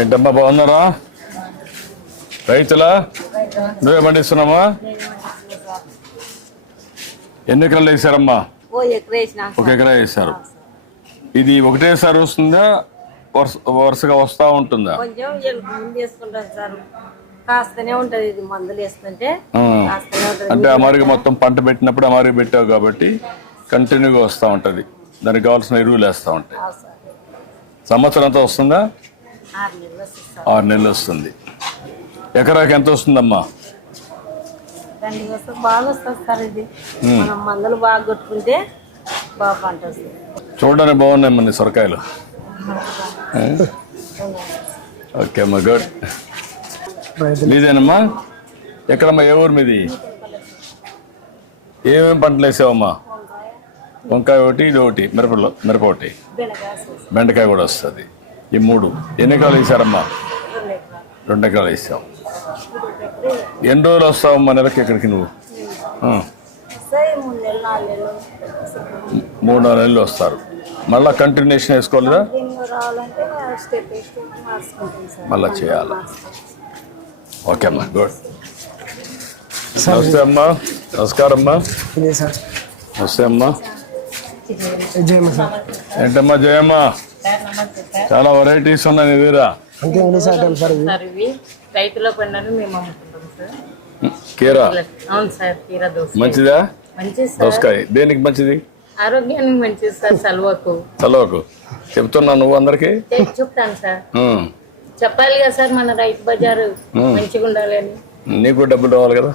ఏంటమ్మా బాగున్నారా? రైతులా? నువ్వే పండిస్తున్నామా? ఎన్ని ఎకరాలు వేసారమ్మా? ఒక ఎకరా వేసారు. ఇది ఒకటేసారి వస్తుందా వరుసగా వస్తా ఉంటుందా? అంటే అమరుగు మొత్తం పంట పెట్టినప్పుడు అమరుగు పెట్టావు కాబట్టి కంటిన్యూగా వస్తూ ఉంటుంది. దానికి కావాల్సిన ఎరువులు వేస్తూ ఉంటాయి. సంవత్సరం అంతా వస్తుందా? 6 నెలలు వస్తుంది. ఎకరాకి ఎంత వస్తుందమ్మా? చూడడానికి బాగున్నాయి మన సొరకాయలు. ఓకే అమ్మా, గుడ్. మీదేనమ్మా? ఎక్కడమ్మా? ఏ ఊరు మీది? ఏమేమి పంటలు వేసావమ్మా? వంకాయ ఒకటి, ఇది ఒకటి, మిరప ఒకటి, బెండకాయ కూడా వస్తుంది. ఈ 3 ఎన్ని ఎకరాలు వేసారమ్మా? 2 ఎకరాలు వేసావు. ఎన్ని రోజులు వస్తావమ్మా నెలకి ఇక్కడికి నువ్వు? 3-4 నెలలు వస్తారు. మళ్ళీ కంటిన్యూషన్ వేసుకోలేదా? మళ్ళీ చేయాలి. ఓకే అమ్మా, గుడ్. నమస్తే అమ్మా. నమస్కారం అమ్మా. నమస్తే అమ్మా. ఏంటమ్మా జయమ్మ? చాలా వెరైటీస్ ఉన్నాయి నీ దగ్గర. రైతుల పండుగ మేము అమ్ముకుంటాం సార్. కీరా? అవును సార్, కీరా దోస మంచిదా? మంచిది సార్. దోసకాయ దేనికి మంచిది? ఆరోగ్యానికి మంచిది సార్. చలవకు చెప్తున్నా నువ్వు అందరికి చెప్తాను సార్. చెప్పాలి కదా సార్, మన రైతు బజారు మంచిగా ఉండాలి అని. నీకు డబ్బులు రావాలి కదా?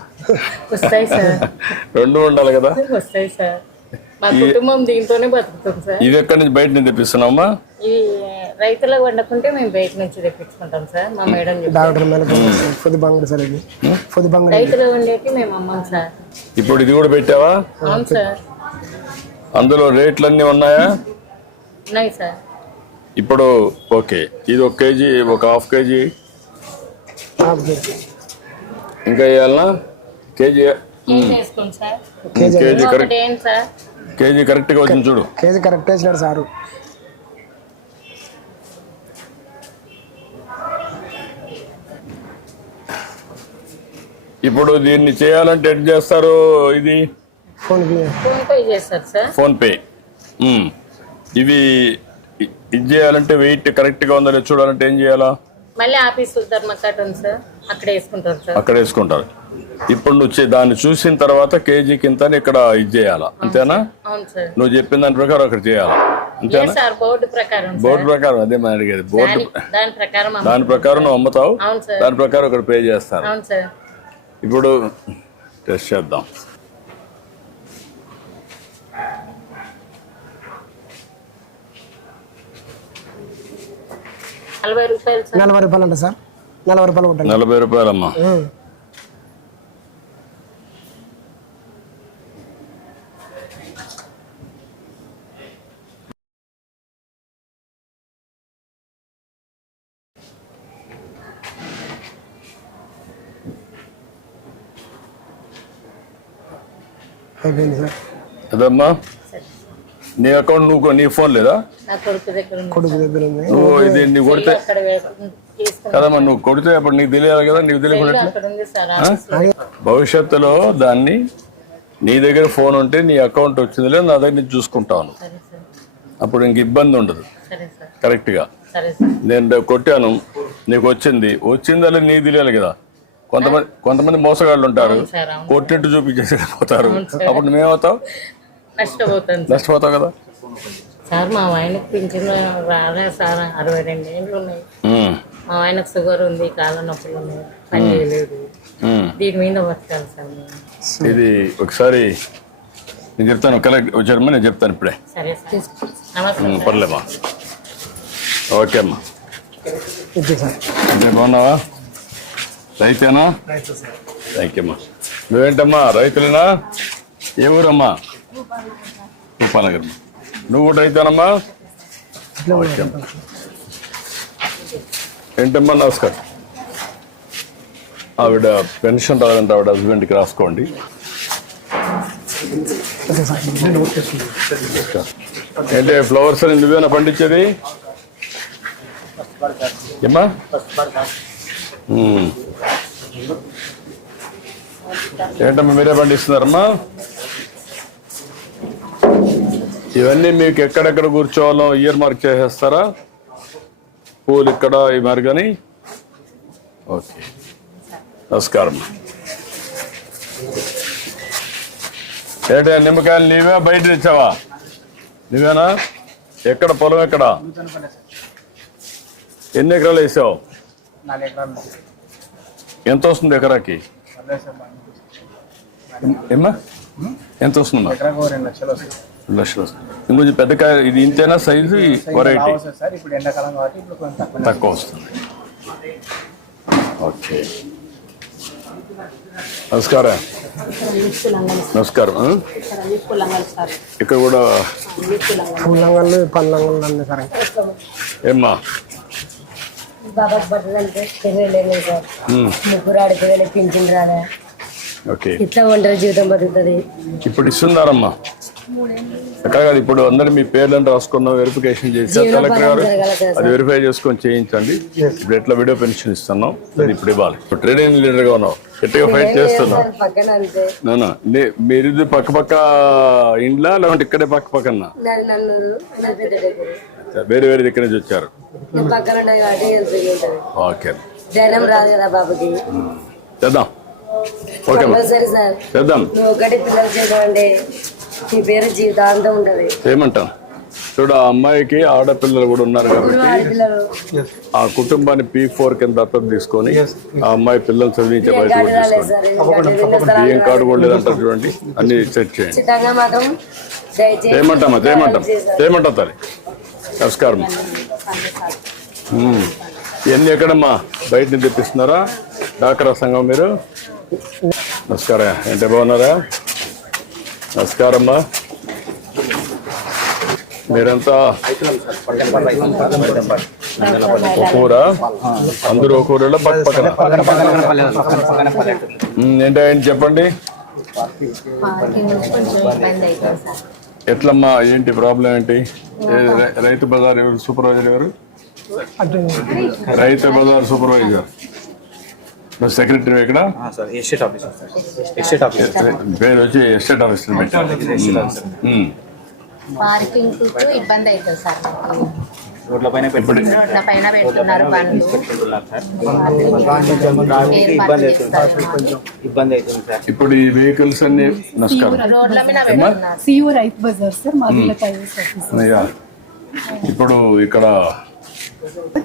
వస్తాయి సార్. 2 ఉండాలి కదా? వస్తాయి సార్. మా కుటుంబం దీంతోనే బతుకుతాం సార్. ఇది ఎక్కడి నుంచి బయట నుంచి తెప్పిస్తున్నామా? ఈ రైతులకు వండుకుంటే మేము బయట నుంచి తెప్పించుకుంటాం సార్. మా మేడం రైతులు వండేకి మేము అమ్మాం సార్. ఇప్పుడు ఇది కూడా పెట్టావా? అవును సార్. అందులో రేట్లు అన్నీ ఉన్నాయా? ఉన్నాయి సార్. ఇప్పుడు ఓకే, ఇది 1 కేజీ, ఒక హాఫ్ కేజీ ఇంకా వేయాలనా? కేజీ వేసుకోండి సార్. Kg correct. ఏంటి సార్? కేజీ కరెక్ట్గా వచ్చింది చూడు. కేజీ కరెక్ట్ వేసినాడు సారు. ఇప్పుడు దీన్ని చేయాలంటే ఎట్ చేస్తారు? ఇది ఫోన్ పే చేస్తారు సార్. ఫోన్ పే. ఇవి ఇది చేయాలంటే వెయిట్ కరెక్ట్గా ఉందో లేదో చూడాలంటే ఏం చేయాలా? మళ్ళీ ఆఫీస్ ధర్మకట్ ఉంది సార్, అక్కడ వేసుకుంటారు సార్. అక్కడ వేసుకుంటారు. ఇప్పుడు నువ్వు దాన్ని చూసిన తర్వాత కేజీకి ఇంత ఇక్కడ ఇది చేయాలా, అంతేనా? అవును సార్. నువ్వు చెప్పిన దాని ప్రకారం అక్కడ చేయాలా, అంతేనా? సార్ బోర్డు ప్రకారం. బోర్డు ప్రకారం అదే మనం అడిగేది. బోర్డు దాని ప్రకారం నువ్వు అమ్ముతావు. అవును సార్. దాని ప్రకారం ఇక్కడ పే చేస్తారు. అవును సార్. ఇప్పుడు టెస్ట్ చేద్దాం. రూపాయలు. 40 రూపాయలు అంట సార్. 40 రూపాయలు ఉంటుంది. 40 రూపాయలమ్మా. అదమ్మా నీ అకౌంట్ నీ ఫోన్ లేదా? కొడుకు దగ్గర ఉంది. నువ్వు ఇది నీ కొడితే కదమ్మా, నువ్వు కొడితే అప్పుడు నీకు తెలియాలి కదా. నీకు తెలియకుండా భవిష్యత్తులో దాన్ని నీ దగ్గర ఫోన్ ఉంటే నీ అకౌంట్ వచ్చింది లేదు, నా దగ్గర నేను చూసుకుంటాను. అప్పుడు ఇంక ఇబ్బంది ఉండదు. కరెక్ట్గా నేను కొట్టాను, నీకు వచ్చిందని నీకు తెలియాలి కదా. కొంతమంది మోసగాళ్ళు ఉంటారు, కొట్టినట్టు చూపించేసి పోతారు. అప్పుడు నువ్వేమవుతావు? నష్టపోతావు కదా సార్. మా ఆయనకు పింఛన్ రాలేదు సార్. 62 ఏళ్ళు ఉన్నాయి. మా ఆయనకు షుగర్ ఉంది, కాళ్ళ నొప్పులు ఉన్నాయి, పని చేయలేదు. దీని మీద బతకాలి సార్. ఇది ఒకసారి నేను చెప్తాను, కలెక్ట్ వచ్చారమ్మా, నేను చెప్తాను ఇప్పుడే. సరే సార్. పర్లేమ్మా. ఓకే అమ్మా. బాగున్నావా? రైతేనా? థ్యాంక్ యూ అమ్మా. నువ్వేంటమ్మా రైతులేనా? ఏ ఊరమ్మా? భూపాలనగర్. నువ్వు కూడా రైతేనమ్మా? ఓకే అమ్మా. ఏంటమ్మా? నమస్కారం. ఆవిడ పెన్షన్ రాదంటే ఆవిడ హస్బెండ్కి రాసుకోండి. ఏంటి ఫ్లవర్స్ అని నువ్వేనా పండించేది? ఏమ్మా ఏంటమ్మా మీరే పండిస్తున్నారమ్మా? ఇవన్నీ మీకు ఎక్కడెక్కడ కూర్చోవాలో ఇయర్ మార్క్ చేసేస్తారా? పూలు ఇక్కడ ఈ మార్గని. ఓకే, నమస్కారం. ఏంటి నిమ్మకాయలు నీవే బయట తెచ్చావా? నువ్వేనా? ఎక్కడ పొలం ఎక్కడ? ఎన్ని ఎకరాలు వేసావు? 4 ఎకరాలు. ఎంత వస్తుంది ఎకరాకి? ఏమ్మా ఎంత వస్తుందమ్మా? ఎకరాకు 2 లక్షలు వస్తుంది. 2 లక్షలు వస్తుంది. ఇంకొంచెం పెద్ద కాయ ఇది ఇంతేనా సైజు? వెరైటీ సార్ ఇప్పుడు ఎండాకాలం కాబట్టి ఇప్పుడు కొంచెం తక్కువ వస్తుంది. ఓకే, నమస్కారం. నమస్కారం. ఇక్కడ కూడా పూలంగళ్ళు పళ్ళంగళ్ళు అన్నీ సార్. ఏమ్మా? బాబా బట్టలు అంటే తెలియలేదు సార్. ముగ్గురు ఆడిపోయి పింఛన్ రాలే. ఓకే, ఇట్లా ఒంటరి జీవితం బతుకుతుంది. ఇప్పుడు ఇస్తున్నారమ్మా. ఎక్కడ కాదు, ఇప్పుడు అందరు మీ పేర్లను రాసుకున్నాం, వెరిఫికేషన్ చేశారు కలెక్టర్ గారు. అది వెరిఫై చేసుకొని చేయించండి. ఇప్పుడు ఎట్లా వీడియో పెన్షన్ ఇస్తున్నాం, అది ఇప్పుడు ఇవ్వాలి. ఇప్పుడు ట్రేడింగ్ లీడర్ గా ఉన్నావు, గట్టిగా ఫైట్ చేస్తున్నావు. పక్కన అంతే నానా మీరు ఇది పక్క పక్క ఇండ్లా లేకుంటే ఇక్కడే పక్క పక్కన? నాది నల్లూరు, నాది పెద్ద దగ్గర. వేరే వేరే దగ్గర నుంచి వచ్చారు. నేను పక్కన ఉంటాయి కాబట్టి హెల్ప్గా ఉంటుంది. ఓకే, ధైర్యం రాదు కదా బాబుకి. చేద్దాం. ఓకే సరే సార్, చేద్దాం. నువ్వు ఒకటి పిల్లలు చేసావంటే నీ పేరు జీవితాంతం ఉంటది. ఏమంటాం చూడు, ఆ అమ్మాయికి ఆడపిల్లలు కూడా ఉన్నారు కాబట్టి ఆడపిల్లలు ఆ కుటుంబాన్ని P4 కింద దత్తత తీసుకొని ఆ అమ్మాయి పిల్లలు చదివించే బయట కార్డు రాలేదు సార్. ఎందుకంటే బియ్యం కార్డు కూడా లేదంటారు చూడండి, అన్ని సెట్ చేయండి. ఖచ్చితంగా మాత్రం దయచేసి ఏమంటామా? ఏమంటాం తల్లి? నమస్కారం. ఇవన్నీ ఎక్కడమ్మా? బయట నుంచి తెప్పిస్తున్నారా? డాక్రా సంఘం మీరు? నమస్కారం. ఏంటి బాగున్నారా? నమస్కారమ్మా. మీరంతా ఒక ఊరా? అందరూ ఒక ఊరిలో పక్క పక్కన? ఏంటి చెప్పండి. ఎట్లమ్మా? ఏంటి ప్రాబ్లం ఏంటి? రైతు బజార్ ఎవరు సూపర్వైజర్ ఎవరు? రైతు బజార్ సూపర్వైజర్ సెక్రటరీ ఇక్కడ పేరు వచ్చి ఎస్టేట్ ఆఫీసర్ పెట్టారు. పార్కింగ్ ఇబ్బంది అవుతుంది సార్. రోడ్ల పైన రోడ్ల పైన పెడుతున్నారు బండ్లు. ఇబ్బంది అవుతుంది సార్. ఇప్పుడు ఈ వెహికల్స్ అన్ని నమస్కారం. రోడ్ల మీద పెడుతున్నారు. CEO Rythu Bazar sir, మాదిల tiles office. అయ్యా, ఇప్పుడు ఇక్కడ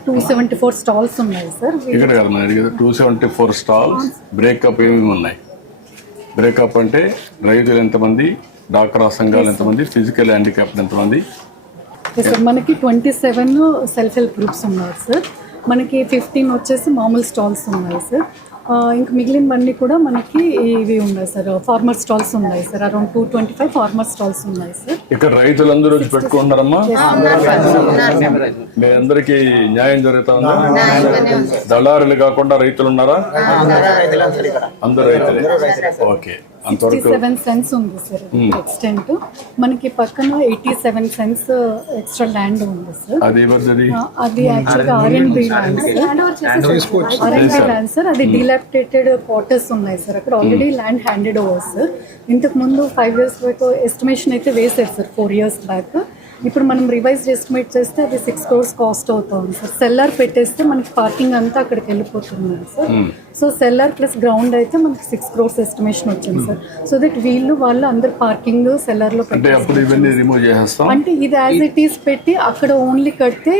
274 స్టాల్స్ ఉన్నాయి సార్. ఇక్కడ కదా మన అడిగేది 274 స్టాల్స్. బ్రేకప్ ఏమేమి ఉన్నాయి? బ్రేకప్ అంటే రైతులు ఎంతమంది, డాక్రా సంఘాలు ఎంతమంది, ఫిజికల్ హ్యాండిక్యాప్డ్ ఎంతమంది? సార్ మనకి 27 సెల్ఫ్ హెల్ప్ గ్రూప్స్ ఉన్నాయి సార్. మనకి 15 వచ్చేసి మామూలు స్టాల్స్ ఉన్నాయి సార్. ఇంకా మిగిలినవన్నీ కూడా మనకి ఇవి ఉన్నాయి సార్. ఫార్మర్ స్టాల్స్ ఉన్నాయి సార్. అరౌండ్ 225 ఫార్మర్ స్టాల్స్ ఉన్నాయి సార్. ఇక్కడ రైతులందరూ వచ్చి పెట్టుకుంటున్నారమ్మా? మీ అందరికి న్యాయం జరుగుతా ఉందా? దళారులు కాకుండా రైతులు ఉన్నారా? అందరు రైతులే. ఓకే, అంతవరకు 67 సెన్స్ ఉంది సార్ ఎక్స్టెంట్. మనకి పక్కన 87 సెన్స్ ఎక్స్ట్రా ల్యాండ్ ఉంది సార్. అది ఎవరిది? అది యాక్చువల్గా R&B ల్యాండ్ సార్. అది డిలాపిటేటెడ్ క్వార్టర్స్ ఉన్నాయి సార్. అక్కడ already land handed over sir. ఇంతకు ముందు 5 years బ్యాక్ ఎస్టిమేషన్ అయితే వేసారు సార్, 4 years బ్యాక్. ఇప్పుడు మనం రివైజ్డ్ ఎస్టిమేట్ చేస్తే అది 6 crores కాస్ట్ అవుతుంది సార్. సెల్లార్ పెట్టేస్తే మనకి పార్కింగ్ అంతా అక్కడికి వెళ్ళిపోతుంది sir. So cellar plus ground అయితే మనకి 6 crores ఎస్టిమేషన్ వచ్చింది సార్. సో దట్ వాళ్ళు అందరు పార్కింగ్ సెల్లార్ లో అంటే అప్పుడు ఇవన్నీ రిమూవ్ చేసేస్తాం. అంటే ఇది యాజ్ ఇట్ ఈస్ పెట్టి అక్కడ ఓన్లీ కడితే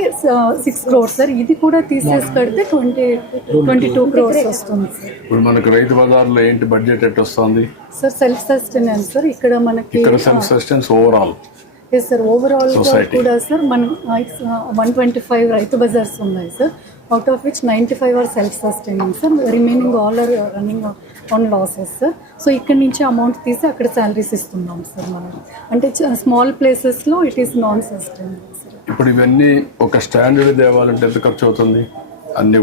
6 crores సార్. ఇది కూడా తీసేసి కడితే 22 crores వస్తుంది సార్. ఇప్పుడు మనకు రైతు బజార్లో ఏంటి బడ్జెట్ ఎట్ వస్తుంది సార్? Self sustenance sir. ఇక్కడ మనకి ఇక్కడ self sustenance overall yes sir. Overall కూడా సార్ మనం 125 రైతు బజార్స్ ఉన్నాయి sir. Out of which 95 are self sustaining sir. Remaining all are running on losses sir. So ఇక్కడ నుంచి అమౌంట్ తీసి అక్కడ శాలరీస్ ఇస్తున్నాం సార్ మనం. అంటే స్మాల్ ప్లేసెస్లో it is non sustainable sir. ఇప్పుడు ఇవన్నీ ఒక స్టాండర్డ్ తేవాలంటే ఎంత ఖర్చు అవుతుంది? అన్ని